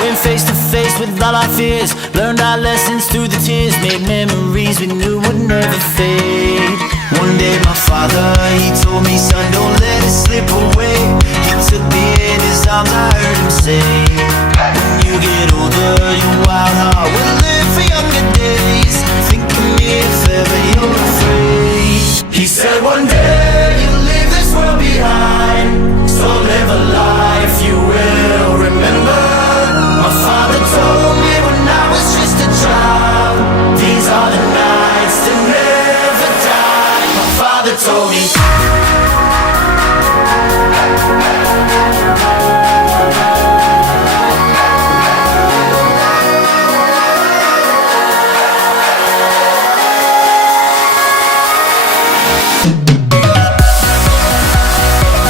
Went face to face with all our fears, learned our lessons through the tears, made memories we knew would never fade. One day my father, he told me, son, don't let it slip away. He took me in his arms, I heard him say, when you get older, your wild heart will